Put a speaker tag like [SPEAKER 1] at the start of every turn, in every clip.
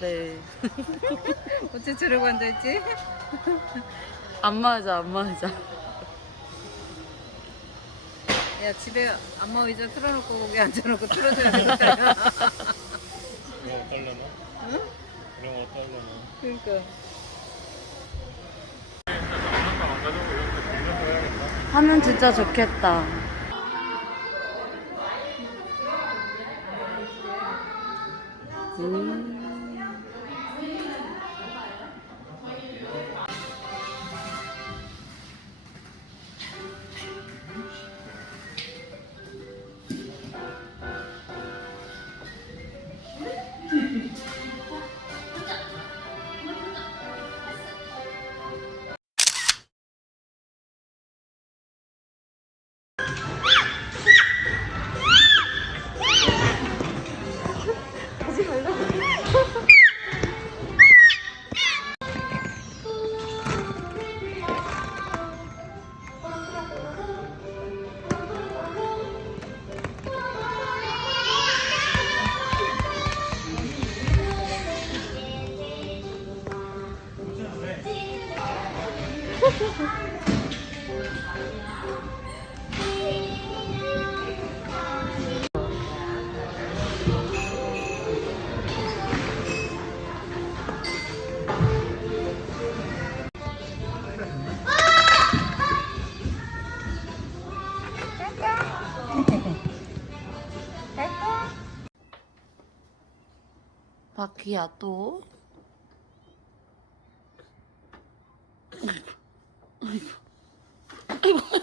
[SPEAKER 1] 네. 어째 저러고 앉아있지?
[SPEAKER 2] 안 맞아, 안 맞아.
[SPEAKER 1] 야 집에 안마 의자 틀어놓고 거기 앉아놓고 틀어줘야 되겠다.
[SPEAKER 3] 이거 어떨려나?
[SPEAKER 1] 응?
[SPEAKER 3] 이런 거 어떨려나?
[SPEAKER 1] 그러니까.
[SPEAKER 3] 해야겠다.
[SPEAKER 2] 하면 진짜 좋겠다. 바퀴야 또?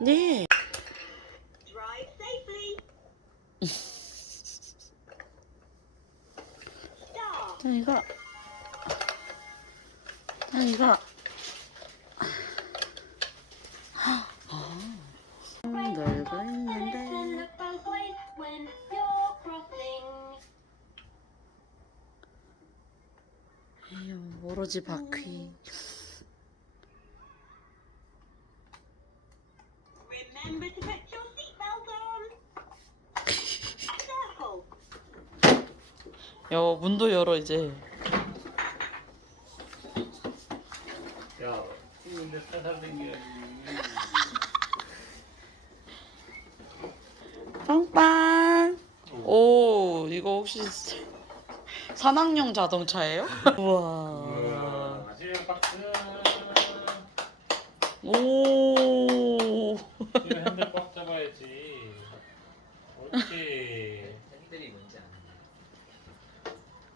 [SPEAKER 2] 네.
[SPEAKER 4] Stop.
[SPEAKER 2] 찬이가 찬이가 음, 놀고 있는데. 에휴, 오로지 바퀴
[SPEAKER 4] Remember to put your seatbelt on.
[SPEAKER 2] 여 문도 열어 이제
[SPEAKER 3] 야, 근데 살살 댕겨야지.
[SPEAKER 2] 빵빵 오 이거 혹시 산악용 자동차예요? 우와
[SPEAKER 3] 우와, 박스.
[SPEAKER 2] 오
[SPEAKER 3] 옳지.
[SPEAKER 5] 핸들이 뭔지 아는데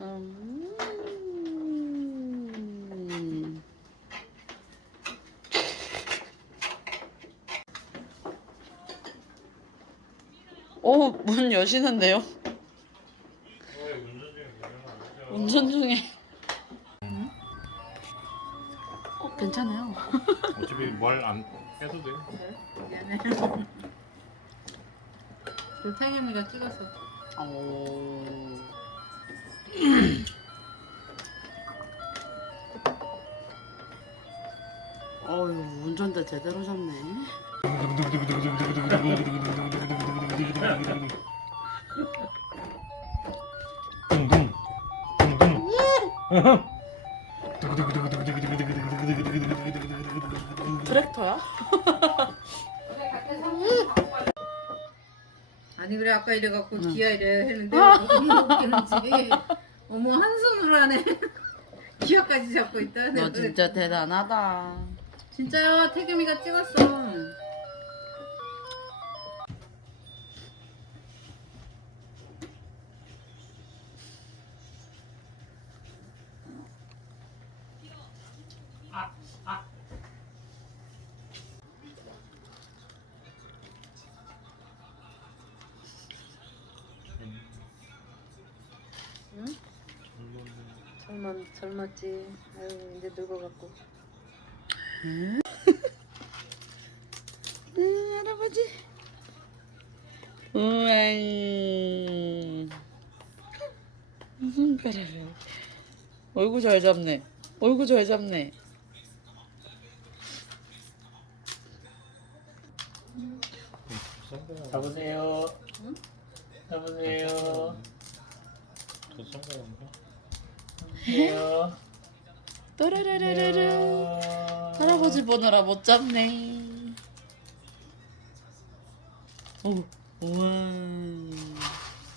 [SPEAKER 2] 음. 오, 문 여시는데요?
[SPEAKER 3] 왜 운전 중에 그러면 안 되죠?
[SPEAKER 2] 운전 중에. 어, 괜찮아요.
[SPEAKER 3] 어차피 말안 해도 돼.
[SPEAKER 1] 미안해. 그 태겸이가 찍었어.
[SPEAKER 2] 오. 어휴, 운전대 제대로 잡네. 트랙터야?
[SPEAKER 1] 아니 그래 아까 이래갖고
[SPEAKER 2] 응.
[SPEAKER 1] 기아 이래 했는데 너무 웃기는지 어머 한 손으로 하네. 기아까지 잡고 있다.
[SPEAKER 2] 너 진짜 대단하다.
[SPEAKER 1] 진짜요? 태겸이가 찍었어 젊은 젊었지 아유 이제 늙어갖고
[SPEAKER 2] 응, 할아버지. 우와. 손가락을. 얼굴 잘 잡네. 얼굴 잘 잡네.
[SPEAKER 3] 잡으세요. 잡으세요. 저 son가인가? 잡으세요.
[SPEAKER 2] 또르르르르르. 할아버지 보느라 못 잡네. 오, 우와.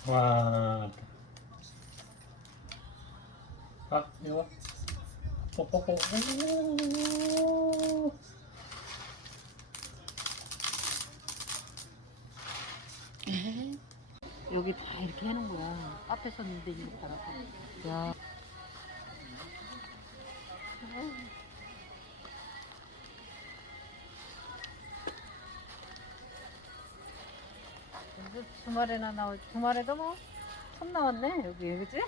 [SPEAKER 3] 와. 아, 이거. 뽀뽀뽀. 오.
[SPEAKER 2] 여기 다 이렇게 해놓은 거야. 앞에 섰는데 이거 달아서. 야.
[SPEAKER 1] 그래서 주말에나 나올 주말에도 뭐 처음 나왔네 여기 그지?